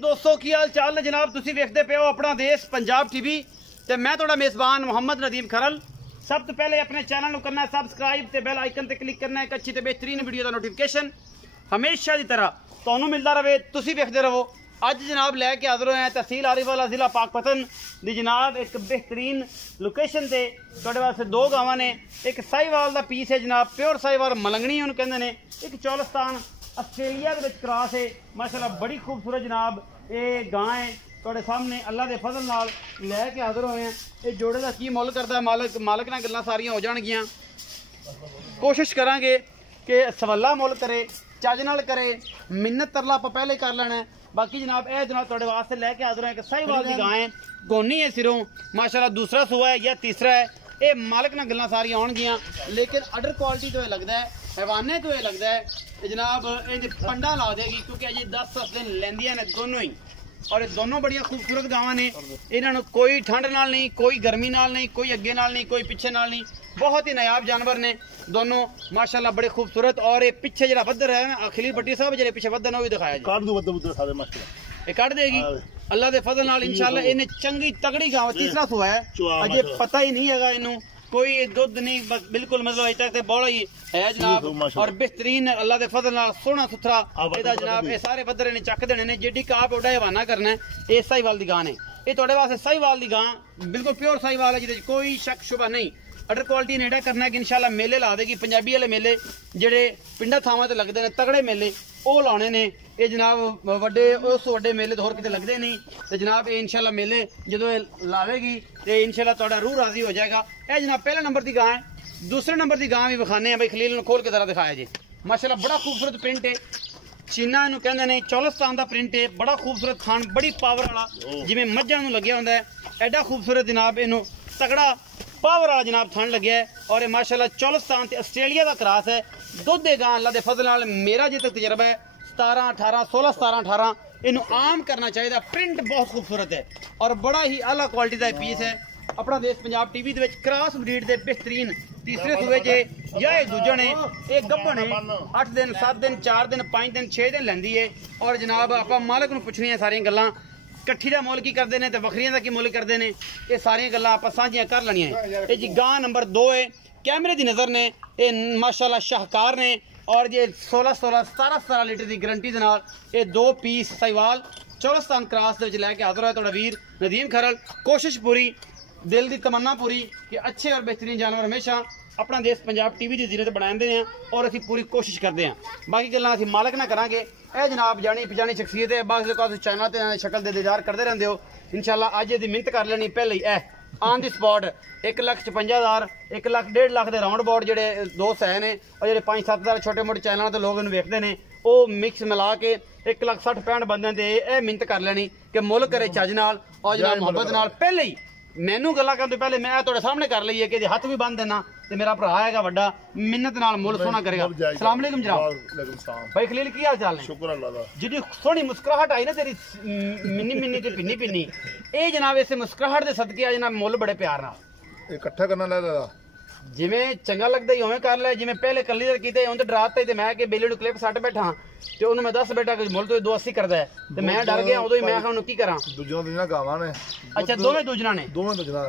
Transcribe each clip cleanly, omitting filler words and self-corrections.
दोस्तों की हाल चाल ने जनाब तुसी वेखदे पे हो अपना देश पंजाब टीवी ते मैं थोड़ा मेजबान मोहम्मद नदीम खरल। सब तो पहले अपने चैनल को करना है सबसक्राइब ते बेल आइकन ते क्लिक करना है एक अच्छी ते बेहतरीन वीडियो का नोटिफिकेशन हमेशा की तरह तुहानू मिलता रहे तुसी वेखदे रहो। अज जनाब लैके हाजिर होए हैं तहसील आरिफवाला जिला पाकपतन दी जनाब एक बेहतरीन लोकेशन से तुहाडे वास्ते दो गावां ने। एक साहिवाल का पीस है जनाब प्योर साहिवाल मलंगनी उन्हें कहते हैं, एक चौलस्तान आस्ट्रेलिया के क्रॉस है माशाल्लाह बड़ी खूबसूरत जनाब ये गां है तुहाडे सामने अल्लाह के फजल नाल लैके हाजिर होए हैं। ये जोड़े का की मुल करता है मालक नाल गल्लां सारियां हो जाणगियां। कोशिश करांगे कि सवाला मुल करे चज नाल करे मिन्नत तरला आप पहले कर लेना है। बाकी जनाब यह जनाब तुहाडे वास्ते लैके हाजिर है कि साहिवाल की गां है गोनी है सिरों माशाल्लाह दूसरा सुआ है या तीसरा है। ये मालक नाल गल्लां सारियां आउणगियां लेकिन अडर क्वालिटी तो यह लगता है हैवाने तो यह लगता है जनाब ये पंडा ला देगी क्योंकि अजे 10 दिन लेंदियां ने दोनों ही और दोनों बड़िया खूबसूरत गावां ने। इन्होंने कोई ठंड नाल नहीं कोई गर्मी नाल नहीं कोई अगे नाल नहीं कोई पिछे नाल नहीं बहुत ही नायाब जानवर ने दोनों माशाल्लाह बड़े खूबसूरत। और ये पिछे जरा बदर है ना खलील भट्टी साहब जो पिछे बदर वो भी दिखाया ये काट देगी अल्लाह के फजल नाल इंशाल्लाह। इन्हें चंगी तगड़ी गांव तीसरा सुआ है अजे पता ही नहीं है इनू कोई दुध नहीं बस बिल्कुल मतलब अजे तक बड़ा ही है जनाब और बेहतरीन अल्लाह के फजल नाल सोहना सुथरा एदा जनाब ये सारे बदर इन्हें चक देने ने जेडी काप ओडा हवाना करना है। ये साहिवाल दी गां ने ये तुहाडे वास्ते साहिवाल दी गां बिल्कुल प्योर साहिवाल है जिहदे कोई शक शुबा नहीं। अडर क्वालिटी ने एडा करना है कि इंशाल्लाह मेले ला देगी पंजाबी वाले मेले जेडे पिंडा थावां ते लगदे ने तगड़े मेले ਉਹ ਲਾਉਣੇ ਨੇ। ਇਹ ਜਨਾਬ ਵੱਡੇ ਉਸ ਵੱਡੇ ਮੇਲੇ ਤੇ ਹੋਰ ਕਿਤੇ ਲੱਗਦੇ ਨਹੀਂ ਤੇ ਜਨਾਬ ਇਹ ਇਨਸ਼ਾਅੱਲਾ ਮੇਲੇ ਜਦੋਂ ਇਹ ਲਾਵੇਗੀ ਤੇ ਇਨਸ਼ਾਅੱਲਾ ਤੁਹਾਡਾ ਰੂਹ ਰਾਜ਼ੀ ਹੋ ਜਾਏਗਾ। ਇਹ ਜਨਾਬ ਪਹਿਲੇ ਨੰਬਰ ਦੀ ਗਾਂ ਹੈ। दूसरे नंबर की गां भी विखाने भाई खलील ने खोल के जरा दिखाया जी माशाल्लाह बड़ा खूबसूरत प्रिंट है चीना इनू कहते हैं चौलस्तान का प्रिंट है बड़ा खूबसूरत खान बड़ी पावर वाला जिवें मझां नूं लग्या हुंदा है एडा खूबसूरत जनाब इनू तगड़ा पावर वाला जनाब थान लगे है। और माशाल्लाह चौलस्तान ते आस्ट्रेलिया का क्रॉस है दुध दे गां अल्लाह दे फजल नाल मेरा जित तजर्बा है 17 18 16 17 18 इनू आम करना चाहिए। प्रिंट बहुत खूबसूरत है और बड़ा ही आला क्वालिटी का पीस है। अपना देश पंजाब टीवी दे विच क्रॉस ब्रीड दे बेहतरीन तीसरे सूबे च या दूजे ने एक गब्बन है 8 दिन 7 दिन 4 दिन 5 दिन 6 दिन लैंदी है। और जनाब आप मालक नूं पुछणियां सारियां गल्लां कट्ठी दा मुल की करते हैं तो वखरियां दा की मुल करते हैं ये सारियां गल्लां आप सांझियां कर लैणियां है। ये जी गां नंबर 2 है कैमरे की नज़र ने ये माशाल्लाह शाहकार ने और ये 16 17 लीटर की गारंटी के नाल ये 2 पीस साहिवाल चौलस्तान क्रॉस दे विच लैके हाजिर होया तुहाडा वीर नदीम खरल। कोशिश पूरी दिल की तमन्ना पूरी कि अच्छे और बेहतरीन जानवर हमेशा अपना देश पंजाब टीवी की जीरत बनाते हैं और असी पूरी कोशिश करते हैं। बाकी गल्लां असी मालक ना करांगे। यह जनाब जानी पछानी शख्सियत है बाकी चैनल पर शक्ल दे दीदार करते रहते हो इंशाल्लाह अज ये मिहनत कर लेनी पहले ही on the spot 1,56,000 1 lakh 1.5 lakh के राउंड बोर्ड जोड़े दोस्त है ने और जो 5-7 हज़ार छोटे मोटे चैनलों पर लोग वेखते हैं वो मिक्स मिला के 1,60,65 बंदे दे यह मिहनत कर लेनी कि मुल करे चज नाल और जनाब मुहब्बत नाल पहले ही मैनू गल्लां करन तो पहले मैं तुहाडे सामने कर लई है कि हथ भी बन देना ते मेरा भरा है वड्डा मिन्नत नाल मुल सोना करेगा। अस्सलाम वालेकुम जनाब भाई खलील की हाल चाल है शुक्र अल्लाह दा जिहड़ी सोहनी मुस्कुराहट आई ना तेरी मिन्नी मिन्नी ते पिन्नी पिन्नी ये जनाब इस मुस्कुराहट दे सदके आ जनाब मुल बड़े प्यार नाल इकट्ठा करना ला जिवें चंगा लगदा ही उवें कर ले जिवें पहले कल्ली दर कीते उंदे डराते ते मैं कि बेली नूं क्लिप सट बैठा ते ओनू मैं 10 बेटा मुल तो 280 करदा है ते मैं डर गया उदों ही मैं हुण की करां दूजियां दूजियां गावां ने अच्छा दोवें दूजना ने दोवें दूजना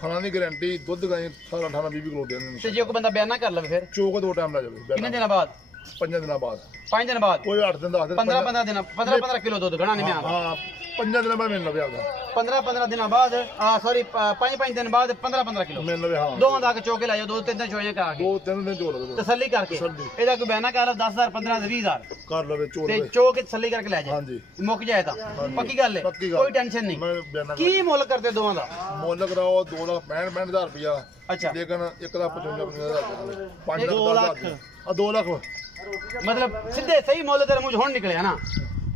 खाना दी गारंटी दुध गाई 18 20 किलो देने ते जे कोई बंदा बयान ना कर लवे फिर चोक 2 टाइम ला जावे कितने दिन बाद 5 दिन बाद 5 दिन बाद कोई 8 दिन 10 दिन 15 दिन 15 किलो दूध घना नहीं मैं हां 5 दिन बाद मिल लवे आपदा 15 दिन बाद सॉरी 5 दिन बाद 15 किलो मिल लवे हां दोवां दा के चोके लायो 2-3 दिन चोइयां करा के 2-3 दिन जोड़ लवे तसल्ली करके एदा कोई बयाना कर 10,000 15,000 20,000 कर लवे चोड़ ते चोके तसल्ली करके ले जा हां जी मुक जाए ता पक्की गल है कोई टेंशन नहीं। की मुल करते दोवां दा मुल कराओ 2,65,000 रुपया अच्छा लेकिन 1,55,000 5 लाख 2 लाख मतलब सीधे सही मुल तेरे मुंह हुण निकलिया ना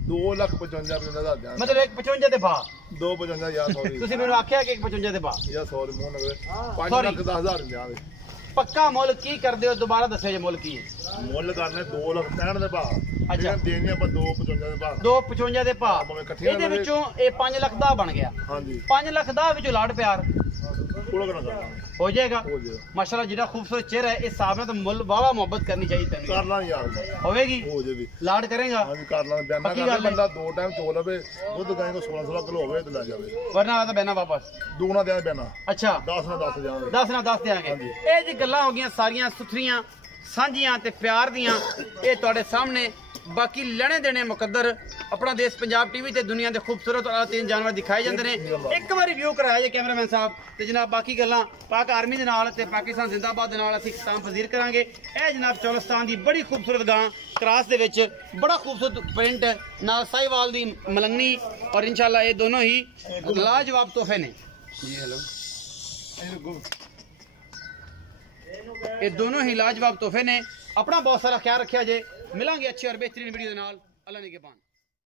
2,55,000 मतलब 155 दे भाव 2,55 यार सॉरी ਤੁਸੀਂ ਮੈਨੂੰ ਆਖਿਆ ਕਿ 155 ਦੇ ਭਾਅ ਯਾ ਸੌਰੀ ਮੂੰਹ ਨਗਰੇ 5,10,000 ਦਿਆਂਗੇ ਪੱਕਾ ਮੁੱਲ ਕੀ ਕਰਦੇ ਹੋ ਦੁਬਾਰਾ ਦੱਸਿਓ ਜੇ ਮੁੱਲ ਕੀ ਹੈ ਮੁੱਲ ਕਰਨੇ 2,65 ਦੇ ਭਾਅ ਅੱਛਾ ਦੇਣੇ ਆਪਾਂ 2,55 ਦੇ ਭਾਅ 2,55 ਦੇ ਭਾਅ ਇਹਦੇ ਵਿੱਚੋਂ ਇਹ 5 ਲੱਖ ਦਾ ਬਣ ਗਿਆ ਹਾਂਜੀ 5 ਲੱਖ ਦਾ ਵਿੱਚੋਂ ਲਾੜ ਪਿਆਰ थोड़ा करना करना हो जाएगा हो जाएगा माशाल्लाह जिहड़ा खूबसूरत चेहरा है इस हिसाब में तो मुल वावा मोहब्बत करनी चाहिए तेन करना यार होवेगी हो जाए भी लाड करेगा हाँ जी कर लांगे बहना पक्की कर गल है। बंदा दो टाइम चो लवे दुध गाय को 16 किलो होवे तो ले जावे वरना तो बहना वापस दुगना दे बहना अच्छा 10 ना 10 जावे 10 ना 10 देंगे ये जी गल्लां हो गईਆਂ ਸਾਰੀਆਂ ਸੁਥਰੀਆਂ ਸਾਂਝੀਆਂ ਤੇ ਪਿਆਰ ਦੀਆਂ ਇਹ ਤੁਹਾਡੇ ਸਾਹਮਣੇ ਬਾਕੀ ਲੈਣੇ ਦੇਣੇ ਮੁਕੱਦਰ अपना देश पंजाब टीवी ते दुनिया के खूबसूरत और तीन जानवर दिखाए जाते हैं एक बार रिव्यू कराया जे कैमरामैन साहब ते जनाब बाकी गल्लां पाक आर्मी दे नाल ते पाकिस्तान जिंदाबाद दे नाल असीं इख्तिताम पजीर करांगे ए जनाब चौलस्तान दी बड़ी खूबसूरत गां क्रास दे विच बड़ा खूबसूरत प्रिंट नाल साहिवाल दी मलंगनी और इंशाल्लाह ये दोनों ही लाजवाब तोहफे ने जी हेलो ये दोनों ही लाजवाब तोहफे ने अपना बहुत सारा ख्याल रखिया जे मिलांगे अच्छी और बेहतरीन वीडियो दे नाल अल्लाह ने के पान।